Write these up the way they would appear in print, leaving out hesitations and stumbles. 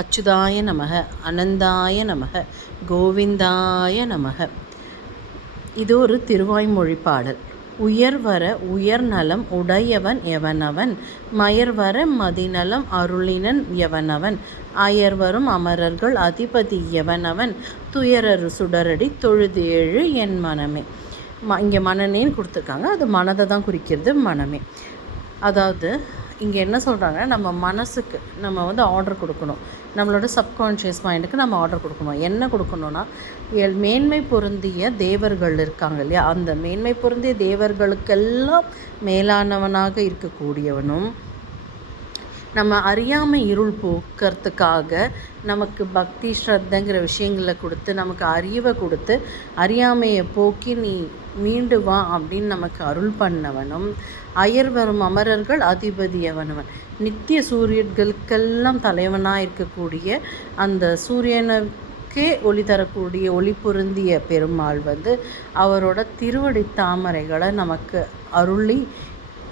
அச்சுதாய நமக, அனந்தாய நமக, கோவிந்தாய நமக. இது ஒரு திருவாய்மொழி பாடல். உயர்வர உயர்நலம் உடையவன் எவனவன், மயர்வர மதிநலம் அருளினன் எவனவன், அயர்வரும் அமரர்கள் அதிபதி எவனவன், துயரறு சுடரடி தொழுதேழு என் மனமே. இங்கே மனநேன்னு கொடுத்துருக்காங்க. அது மனதை தான் குறிக்கிறது, மனமே. அதாவது இங்கே என்ன சொல்கிறாங்க, நம்ம மனசுக்கு நம்ம ஆர்டர் கொடுக்கணும். நம்மளோட சப்கான்ஷியஸ் மைண்டுக்கு நம்ம ஆர்டர் கொடுக்கணும். என்ன கொடுக்கணுன்னா, மேன்மை பொருந்திய தேவர்கள் இருக்காங்க இல்லையா, அந்த மேன்மை பொருந்திய தேவர்களுக்கெல்லாம் மேலானவனாக இருக்கக்கூடியவனும், நம்ம அறியாமை இருள் போக்கிறதுக்காக நமக்கு பக்தி ஸ்ரத்தைங்கிற விஷயங்களை கொடுத்து, நமக்கு அறிவை கொடுத்து, அறியாமையை போக்கி நீ மீண்டு வா அப்படின்னு நமக்கு அருள் பண்ணவனும், அயர் வரும் அமரர்கள் அதிபதியவனவன், நித்திய சூரியர்களுக்கெல்லாம் தலைவனாக இருக்கக்கூடிய அந்த சூரியனுக்கே ஒளி தரக்கூடிய ஒளி பொருந்திய பெருமாள் அவரோட திருவடி தாமரைகளை நமக்கு அருளி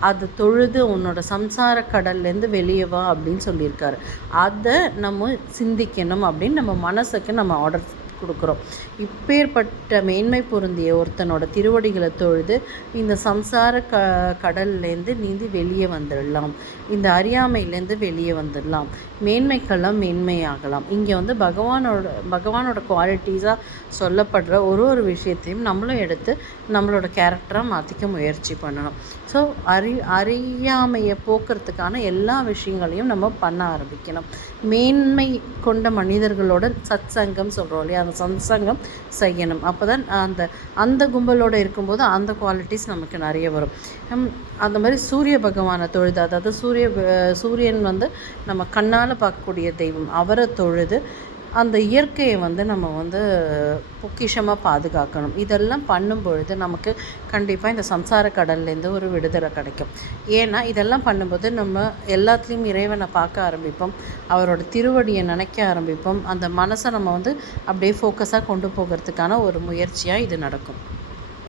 அதை தொழுது உன்னோட சம்சார கடல்லேருந்து வெளியே வா அப்படின்னு சொல்லியிருக்காரு. அதை நம்ம சிந்திக்கணும் அப்படின்னு நம்ம மனசுக்கு நம்ம ஆர்டர் கொடுக்குறோம். இப்பேற்பட்ட மேன்மை பொருந்திய ஒருத்தனோட திருவடிகளை தொழுது இந்த சம்சார கடல்லேருந்து நீந்தி வெளியே வந்துடலாம், இந்த அறியாமையிலேருந்து வெளியே வந்துடலாம், மேன்மைக்கெல்லாம் மேன்மையாகலாம். இங்கே பகவானோட குவாலிட்டிஸாக சொல்லப்படுற ஒரு விஷயத்தையும் நம்மளும் எடுத்து நம்மளோட கேரக்டராக மாற்றிக்க முயற்சி பண்ணணும். ஸோ அறியாமையை போக்குறதுக்கான எல்லா விஷயங்களையும் நம்ம பண்ண ஆரம்பிக்கணும். மேன்மை கொண்ட மனிதர்களோட சத்சங்கம் சொல்கிறோம் இல்லையா, அந்த சத்சங்கம் செய்யணும். அப்போ தான் அந்த கும்பலோடு இருக்கும்போது அந்த குவாலிட்டிஸ் நமக்கு நிறைய வரும். அந்த மாதிரி சூரிய பகவானை தொழுது, அதாவது சூரியன் நம்ம கண்ணால் பார்க்கக்கூடிய தெய்வம், அவரை தொழுது அந்த இயற்கையை நம்ம பொக்கிஷமாக பாதுகாக்கணும். இதெல்லாம் பண்ணும் பொழுது நமக்கு கண்டிப்பாக இந்த சம்சார கடல்லேருந்து ஒரு விடுதலை கிடைக்கும். ஏன்னா இதெல்லாம் பண்ணும்போது நம்ம எல்லாத்துலேயும் இறைவனை பார்க்க ஆரம்பிப்போம், அவரோட திருவடியை நினைக்க ஆரம்பிப்போம். அந்த மனசை நம்ம அப்படியே ஃபோக்கஸாக கொண்டு போகிறதுக்கான ஒரு முயற்சியாக இது நடக்கும்.